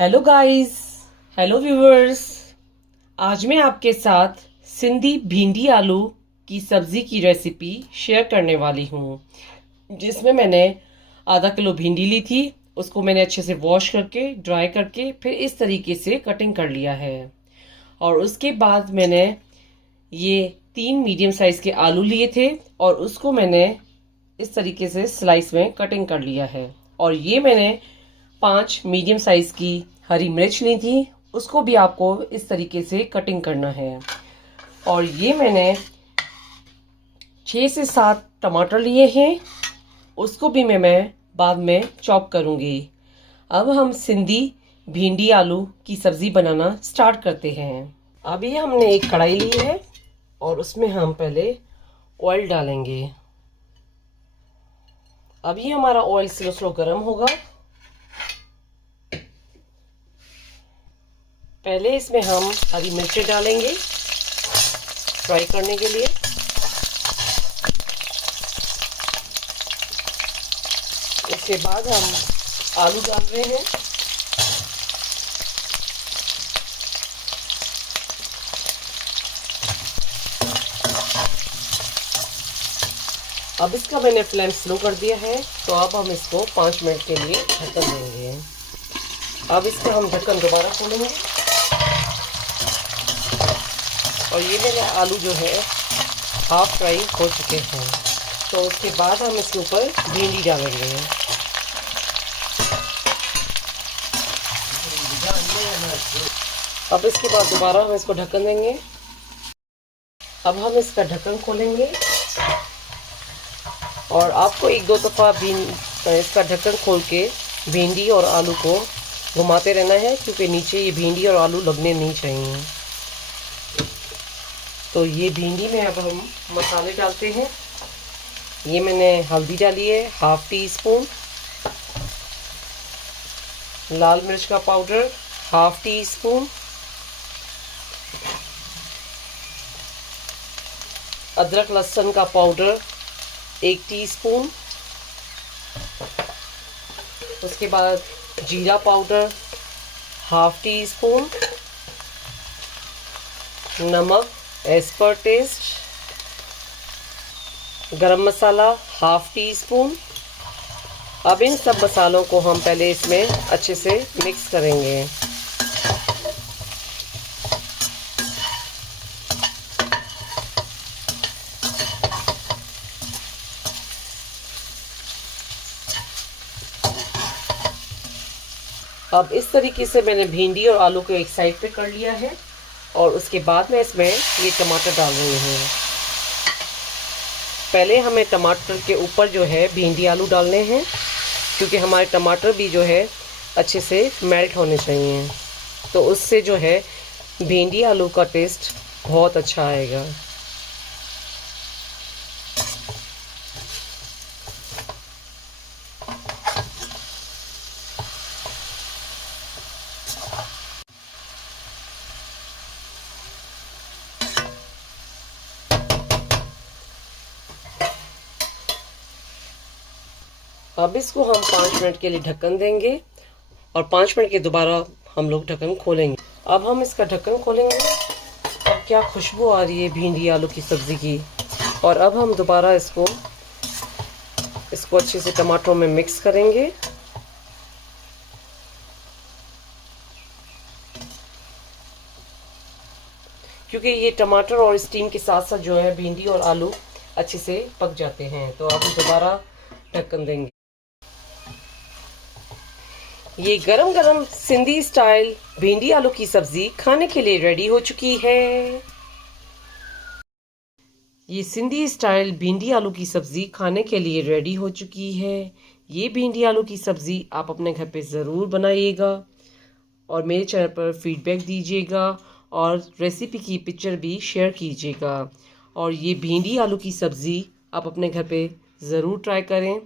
Hello guys, hello viewers. आज मैं आपके साथ सिंधी भिंडी आलू की सब्ज़ी की रेसिपी शेयर करने वाली हूँ, जिसमें मैंने आधा किलो भिंडी ली थी। उसको मैंने अच्छे से वॉश करके ड्राई करके फिर इस तरीके से कटिंग कर लिया है। और उसके बाद मैंने ये 3 मीडियम साइज़ के आलू लिए थे और उसको मैंने इस तरीके से स्लाइस में कटिंग कर लिया है। और ये मैंने 5 मीडियम साइज की हरी मिर्च ली थी, उसको भी आपको इस तरीके से कटिंग करना है। और ये मैंने 6 से 7 टमाटर लिए हैं, उसको भी मैं बाद में चॉप करूँगी। अब हम सिंधी भिंडी आलू की सब्ज़ी बनाना स्टार्ट करते हैं। अभी हमने एक कढ़ाई ली है और उसमें हम पहले ऑयल डालेंगे। अभी हमारा ऑयल स्लो स्लो गर्म होगा। पहले इसमें हम हरी मिर्चें डालेंगे फ्राई करने के लिए। इसके बाद हम आलू डाल रहे हैं। अब इसका मैंने फ्लेम स्लो कर दिया है, तो अब हम इसको 5 मिनट के लिए ढक्कन देंगे। अब इसका हम ढक्कन दोबारा खोलेंगे और ये मेरे आलू जो है हाफ फ्राई हो चुके हैं। तो उसके बाद हम इसके ऊपर भिंडी डालेंगे। अब इसके बाद दोबारा हम इसको ढक्कन देंगे। अब हम इसका ढक्कन खोलेंगे और आपको एक दो दफ़ा इसका ढक्कन खोल के भिंडी और आलू को घुमाते रहना है, क्योंकि नीचे ये भिंडी और आलू लगने नहीं चाहिए। तो ये भिंडी में अब हम मसाले डालते हैं। ये मैंने हल्दी डाली है हाफ टी स्पून, लाल मिर्च का पाउडर हाफ टी स्पून, अदरक लहसुन का पाउडर 1 टीस्पून, उसके बाद जीरा पाउडर हाफ टी स्पून, नमक एज पर टेस्ट, गरम मसाला हाफ टी स्पून। अब इन सब मसालों को हम पहले इसमें अच्छे से मिक्स करेंगे। अब इस तरीके से मैंने भिंडी और आलू को एक साइड पे कर लिया है और उसके बाद मैं इसमें ये टमाटर डाल रही हूँ। पहले हमें टमाटर के ऊपर जो है भिंडी आलू डालने हैं, क्योंकि हमारे टमाटर भी जो है अच्छे से मेल्ट होने चाहिए। तो उससे जो है भिंडी आलू का टेस्ट बहुत अच्छा आएगा। अब इसको हम 5 मिनट के लिए ढक्कन देंगे और 5 मिनट के दोबारा हम लोग ढक्कन खोलेंगे। अब हम इसका ढक्कन खोलेंगे और क्या खुशबू आ रही है भिंडी आलू की सब्ज़ी की। और अब हम दोबारा इसको अच्छे से टमाटरों में मिक्स करेंगे। क्योंकि ये टमाटर और स्टीम के साथ साथ जो है भिंडी और आलू अच्छे से पक जाते हैं। तो अब हम दोबारा ढक्कन देंगे। ये गरम गरम सिंधी स्टाइल भिंडी आलू की सब्जी खाने के लिए रेडी हो चुकी है। ये सिंधी स्टाइल भिंडी आलू की सब्जी खाने के लिए रेडी हो चुकी है। ये भिंडी आलू की सब्जी आप अपने घर पे ज़रूर बनाइएगा और मेरे चैनल पर फीडबैक दीजिएगा और रेसिपी की पिक्चर भी शेयर कीजिएगा। और ये भिंडी आलू की सब्जी आप अपने घर पे ज़रूर ट्राई करें।